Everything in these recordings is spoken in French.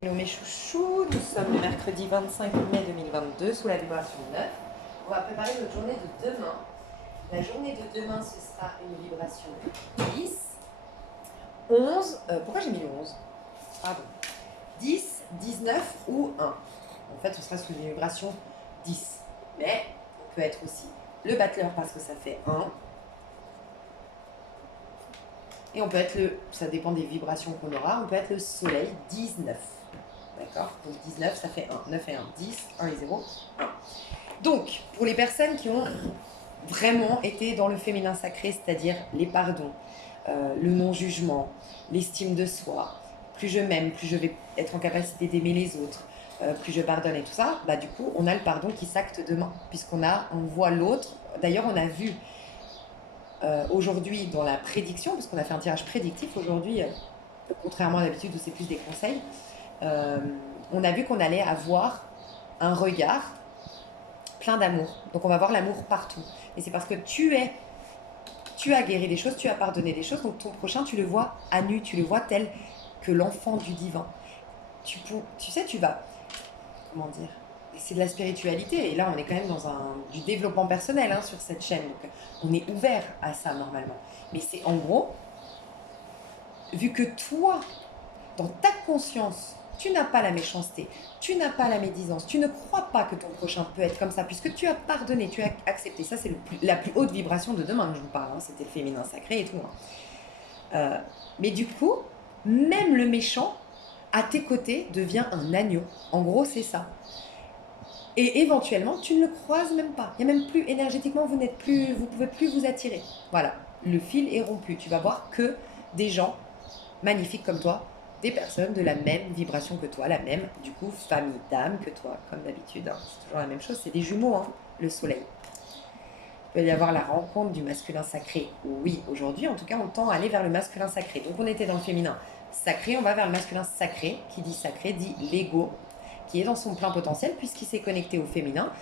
Hello mes chouchous, nous sommes le mercredi 25 mai 2022 sous la vibration 9. On va préparer notre journée de demain. La journée de demain, ce sera une vibration 10, 11, pourquoi j'ai mis le 11 Pardon. 10, 19 ou 1. En fait, ce sera sous une vibration 10. Mais on peut être aussi le battleur parce que ça fait 1. Et on peut être ça dépend des vibrations qu'on aura, on peut être le soleil 19. D'accord? Donc 19, ça fait 1. 9 et 1, 10, 1 et 0, 1. Donc, pour les personnes qui ont vraiment été dans le féminin sacré, c'est-à-dire les pardons, le non-jugement, l'estime de soi, plus je m'aime, plus je vais être en capacité d'aimer les autres, plus je pardonne et tout ça, bah du coup, on a le pardon qui s'acte demain, on voit l'autre. D'ailleurs, on a vu aujourd'hui dans la prédiction, parce qu'on a fait un tirage prédictif aujourd'hui, contrairement à d'habitude où c'est plus des conseils, on a vu qu'on allait avoir un regard plein d'amour. Donc on va voir l'amour partout. Et c'est parce que tu as guéri des choses, tu as pardonné des choses, donc ton prochain, tu le vois à nu, tu le vois tel que l'enfant du divin. Tu sais, tu vas, comment dire, c'est de la spiritualité, et là on est quand même dans du développement personnel sur cette chaîne, donc on est ouvert à ça normalement. Mais c'est en gros, vu que toi, dans ta conscience, tu n'as pas la méchanceté, tu n'as pas la médisance, tu ne crois pas que ton prochain peut être comme ça, puisque tu as pardonné, tu as accepté. Ça, c'est la plus haute vibration de demain que je vous parle, c'était le féminin sacré et tout. Mais du coup, même le méchant, à tes côtés, devient un agneau. En gros, c'est ça. Et éventuellement, tu ne le croises même pas. Il n'y a même plus, énergétiquement, vous ne pouvez plus vous attirer. Voilà, le fil est rompu. Tu vas voir que des gens magnifiques comme toi, des personnes de la même vibration que toi, la même, du coup, famille d'âme que toi, comme d'habitude. C'est toujours la même chose, c'est des jumeaux, le soleil. Il peut y avoir la rencontre du masculin sacré. Oui, aujourd'hui, en tout cas, on tend à aller vers le masculin sacré. Donc, on était dans le féminin sacré, on va vers le masculin sacré. Qui dit sacré dit l'ego, qui est dans son plein potentiel, puisqu'il s'est connecté au féminin.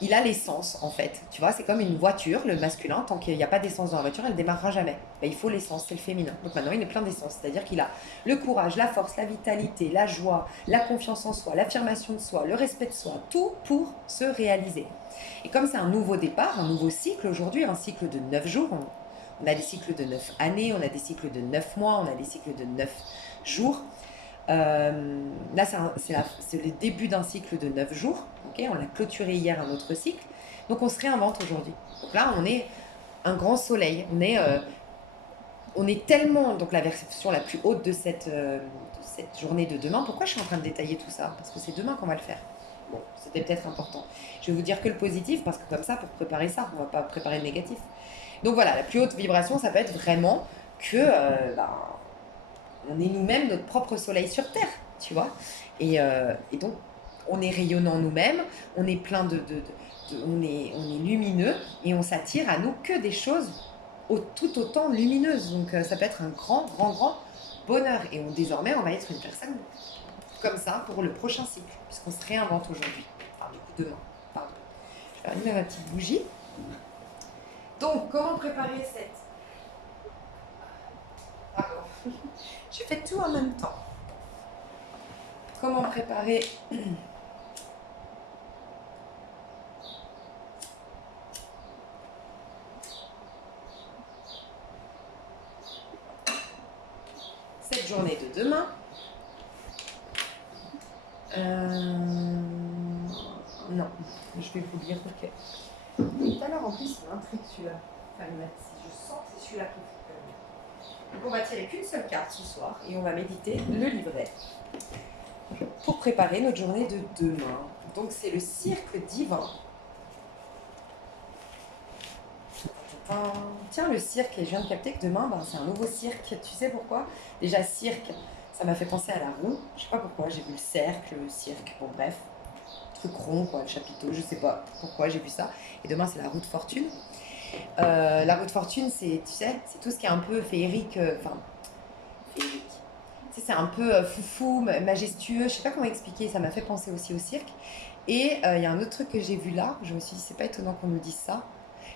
Il a l'essence, en fait. Tu vois, c'est comme une voiture, le masculin, tant qu'il n'y a pas d'essence dans la voiture, elle ne démarrera jamais. Ben, il faut l'essence, c'est le féminin. Donc maintenant, il est plein d'essence. C'est-à-dire qu'il a le courage, la force, la vitalité, la joie, la confiance en soi, l'affirmation de soi, le respect de soi, tout pour se réaliser. Et comme c'est un nouveau départ, un nouveau cycle aujourd'hui, un cycle de 9 jours, on a des cycles de 9 années, on a des cycles de 9 mois, on a des cycles de 9 jours. Là, c'est le début d'un cycle de 9 jours. Okay, on a clôturé hier un autre cycle. Donc, on se réinvente aujourd'hui. Donc là, on est un grand soleil. On est tellement, donc la version la plus haute de cette journée de demain. Pourquoi je suis en train de détailler tout ça? Parce que c'est demain qu'on va le faire. Bon, c'était peut-être important. Je vais vous dire que le positif, parce que comme ça, pour préparer ça, on ne va pas préparer le négatif. Donc voilà, la plus haute vibration, ça peut être vraiment que on est nous-mêmes notre propre soleil sur Terre, tu vois. Et donc, on est rayonnant nous-mêmes, on est plein on est lumineux, et on s'attire à nous que des choses tout autant lumineuses. Donc, ça peut être un grand, grand, grand bonheur. Et désormais, on va être une personne comme ça pour le prochain cycle, puisqu'on se réinvente aujourd'hui. Enfin, du coup, demain. Pardon. Je vais allumer ma petite bougie. Donc, comment préparer cette... Pardon. Je fais tout en même temps. Comment préparer cette journée de demain? Non, je vais vous lire. Ok. Tout à l'heure, en plus, il m'intrigue celui-là. Enfin, je sens que c'est celui-là qu'il faut. Donc, on va tirer qu'une seule carte ce soir et on va méditer le livret pour préparer notre journée de demain. Donc, c'est le cirque divin. Tiens, le cirque, et je viens de capter que demain, c'est un nouveau cirque. Tu sais pourquoi? Déjà, cirque, ça m'a fait penser à la roue. Je sais pas pourquoi, j'ai vu le cercle, le cirque, bon bref. Truc rond, quoi, le chapiteau, je sais pas pourquoi j'ai vu ça. Et demain, c'est la roue de fortune. La roue de fortune, c'est, tu sais, c'est tout ce qui est un peu féerique, enfin, féerique. Tu sais, c'est un peu foufou, majestueux, je sais pas comment expliquer, ça m'a fait penser aussi au cirque. Et il y a un autre truc que j'ai vu là, je me suis dit, c'est pas étonnant qu'on nous dise ça,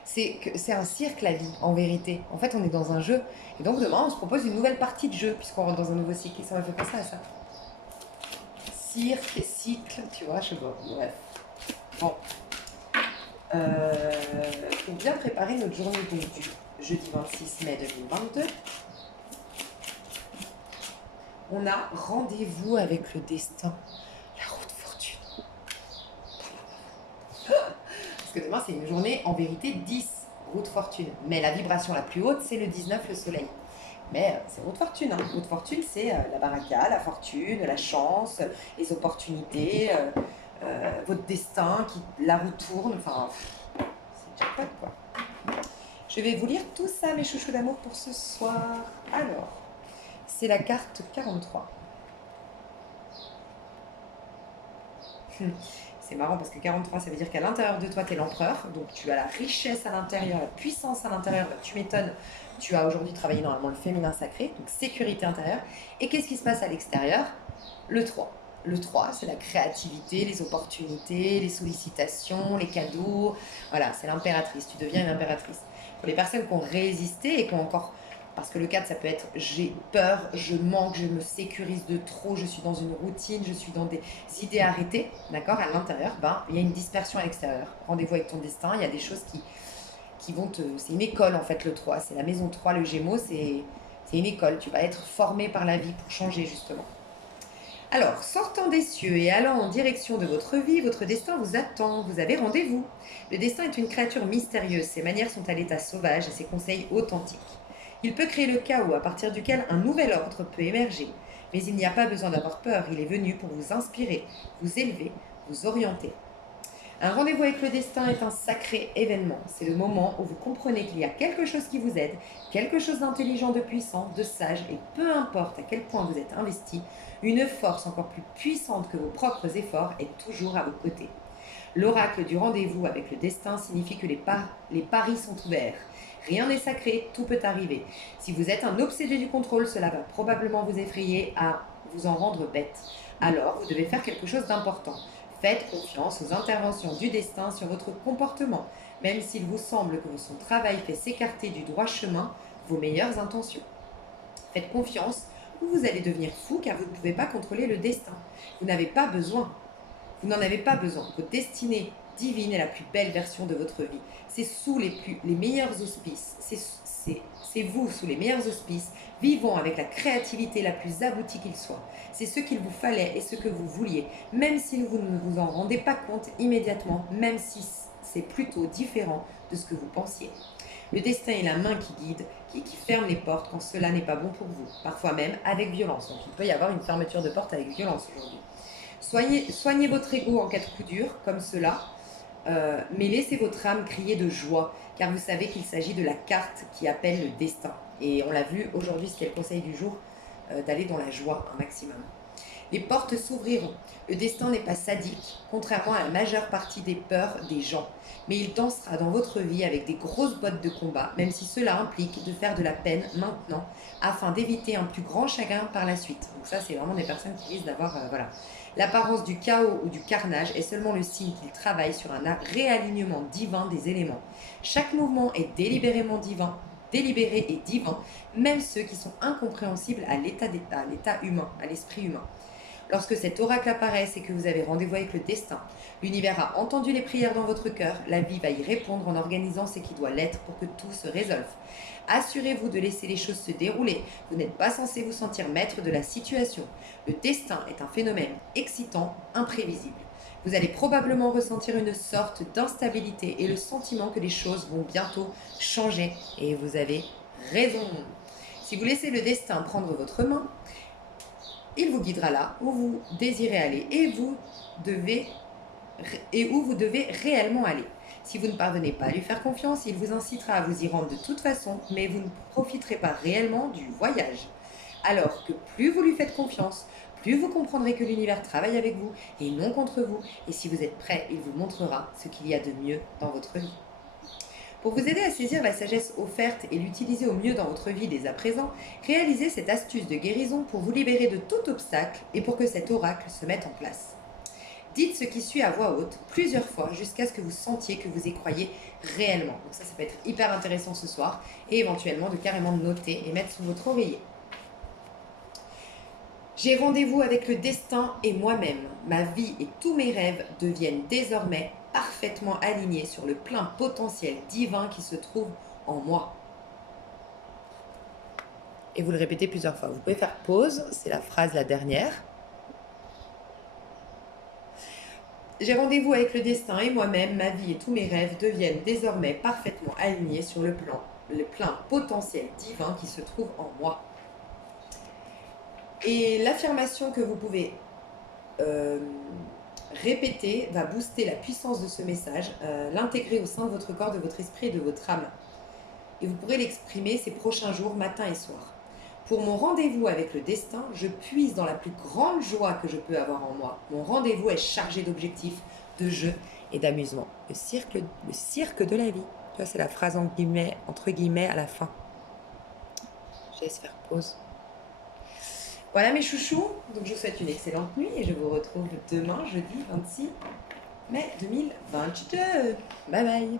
c'est que c'est un cirque la vie, en vérité. En fait, on est dans un jeu. Et donc demain, on se propose une nouvelle partie de jeu, puisqu'on rentre dans un nouveau cycle. Et ça m'a fait penser à ça. cirque, cycle, tu vois, je sais pas. Bref. Bon. Pour bien préparer notre journée donc, du jeudi 26 mai 2022, on a rendez-vous avec le destin, la roue de fortune. Parce que demain, c'est une journée en vérité 10, roue de fortune. Mais la vibration la plus haute, c'est le 19, le soleil. Mais c'est roue de fortune. Hein. Roue de fortune, c'est la baraka, la fortune, la chance, les opportunités, votre destin, la roue tourne. Enfin, c'est jackpot, quoi. Je vais vous lire tout ça, mes chouchous d'amour, pour ce soir. Alors, c'est la carte 43. C'est marrant parce que 43, ça veut dire qu'à l'intérieur de toi, tu es l'empereur. Donc, tu as la richesse à l'intérieur, la puissance à l'intérieur. Tu m'étonnes, tu as aujourd'hui travaillé normalement le féminin sacré, donc sécurité intérieure. Et qu'est-ce qui se passe à l'extérieur? Le 3. Le 3, c'est la créativité, les opportunités, les sollicitations, les cadeaux. Voilà, c'est l'impératrice. Tu deviens une impératrice. Pour les personnes qui ont résisté et qui ont encore... Parce que le 4, ça peut être j'ai peur, je manque, je me sécurise de trop, je suis dans une routine, je suis dans des idées arrêtées, d'accord? À l'intérieur, il y a une dispersion à l'extérieur. Rendez-vous avec ton destin, il y a des choses qui vont te... C'est une école en fait le 3, c'est la maison 3, le Gémeaux, c'est une école. Tu vas être formé par la vie pour changer justement. Alors, sortant des cieux et allant en direction de votre vie, votre destin vous attend, vous avez rendez-vous. Le destin est une créature mystérieuse, ses manières sont à l'état sauvage et ses conseils authentiques. Il peut créer le chaos à partir duquel un nouvel ordre peut émerger. Mais il n'y a pas besoin d'avoir peur, il est venu pour vous inspirer, vous élever, vous orienter. Un rendez-vous avec le destin est un sacré événement. C'est le moment où vous comprenez qu'il y a quelque chose qui vous aide, quelque chose d'intelligent, de puissant, de sage, et peu importe à quel point vous êtes investi, une force encore plus puissante que vos propres efforts est toujours à vos côtés. L'oracle du rendez-vous avec le destin signifie que les paris sont ouverts. Rien n'est sacré, tout peut arriver. Si vous êtes un obsédé du contrôle, cela va probablement vous effrayer à vous en rendre bête. Alors, vous devez faire quelque chose d'important. Faites confiance aux interventions du destin sur votre comportement, même s'il vous semble que son travail fait s'écarter du droit chemin vos meilleures intentions. Faites confiance ou vous allez devenir fou car vous ne pouvez pas contrôler le destin. Vous n'avez pas besoin. Vous n'en avez pas besoin. Votre destinée divine est la plus belle version de votre vie. C'est sous les meilleurs auspices. C'est vous sous les meilleurs auspices, vivant avec la créativité la plus aboutie qu'il soit. C'est ce qu'il vous fallait et ce que vous vouliez, même si vous ne vous en rendez pas compte immédiatement, même si c'est plutôt différent de ce que vous pensiez. Le destin est la main qui guide, qui ferme les portes quand cela n'est pas bon pour vous, parfois même avec violence. Donc il peut y avoir une fermeture de porte avec violence aujourd'hui. Soignez votre ego en cas de coup dur, comme cela, mais laissez votre âme crier de joie, car vous savez qu'il s'agit de la carte qui appelle le destin. Et on l'a vu aujourd'hui, c'était le conseil du jour, d'aller dans la joie un maximum. Les portes s'ouvriront. Le destin n'est pas sadique, contrairement à la majeure partie des peurs des gens. Mais il dansera dans votre vie avec des grosses bottes de combat, même si cela implique de faire de la peine maintenant, afin d'éviter un plus grand chagrin par la suite. Donc ça, c'est vraiment des personnes qui risquent d'avoir... voilà. L'apparence du chaos ou du carnage est seulement le signe qu'il travaille sur un réalignement divin des éléments. Chaque mouvement est délibérément divin, délibéré et divin, même ceux qui sont incompréhensibles à l'état humain, à l'esprit humain. Lorsque cet oracle apparaît, c'est que vous avez rendez-vous avec le destin. L'univers a entendu les prières dans votre cœur, la vie va y répondre en organisant ce qui doit l'être pour que tout se résolve. Assurez-vous de laisser les choses se dérouler, vous n'êtes pas censé vous sentir maître de la situation. Le destin est un phénomène excitant, imprévisible. Vous allez probablement ressentir une sorte d'instabilité et le sentiment que les choses vont bientôt changer et vous avez raison. Si vous laissez le destin prendre votre main, il vous guidera là où vous désirez aller et où vous devez réellement aller. Si vous ne parvenez pas à lui faire confiance, il vous incitera à vous y rendre de toute façon, mais vous ne profiterez pas réellement du voyage. Alors que plus vous lui faites confiance, plus vous comprendrez que l'univers travaille avec vous et non contre vous. Et si vous êtes prêt, il vous montrera ce qu'il y a de mieux dans votre vie. Pour vous aider à saisir la sagesse offerte et l'utiliser au mieux dans votre vie dès à présent, réalisez cette astuce de guérison pour vous libérer de tout obstacle et pour que cet oracle se mette en place. Dites ce qui suit à voix haute plusieurs fois jusqu'à ce que vous sentiez que vous y croyez réellement. Donc ça peut être hyper intéressant ce soir et éventuellement de carrément noter et mettre sous votre oreiller. J'ai rendez-vous avec le destin et moi-même. Ma vie et tous mes rêves deviennent désormais parfaitement alignés sur le plein potentiel divin qui se trouve en moi. Et vous le répétez plusieurs fois. Vous pouvez faire pause, c'est la phrase la dernière. J'ai rendez-vous avec le destin et moi-même, ma vie et tous mes rêves deviennent désormais parfaitement alignés sur le plein potentiel divin qui se trouve en moi. Et l'affirmation que vous pouvez répéter va booster la puissance de ce message, l'intégrer au sein de votre corps, de votre esprit et de votre âme. Et vous pourrez l'exprimer ces prochains jours, matin et soir. Pour mon rendez-vous avec le destin, je puise dans la plus grande joie que je peux avoir en moi. Mon rendez-vous est chargé d'objectifs, de jeux et d'amusement. Le cirque de la vie. Tu vois, c'est la phrase entre guillemets à la fin. Je laisse faire pause. Voilà mes chouchous, donc je vous souhaite une excellente nuit et je vous retrouve demain, jeudi 26 mai 2022. Bye bye.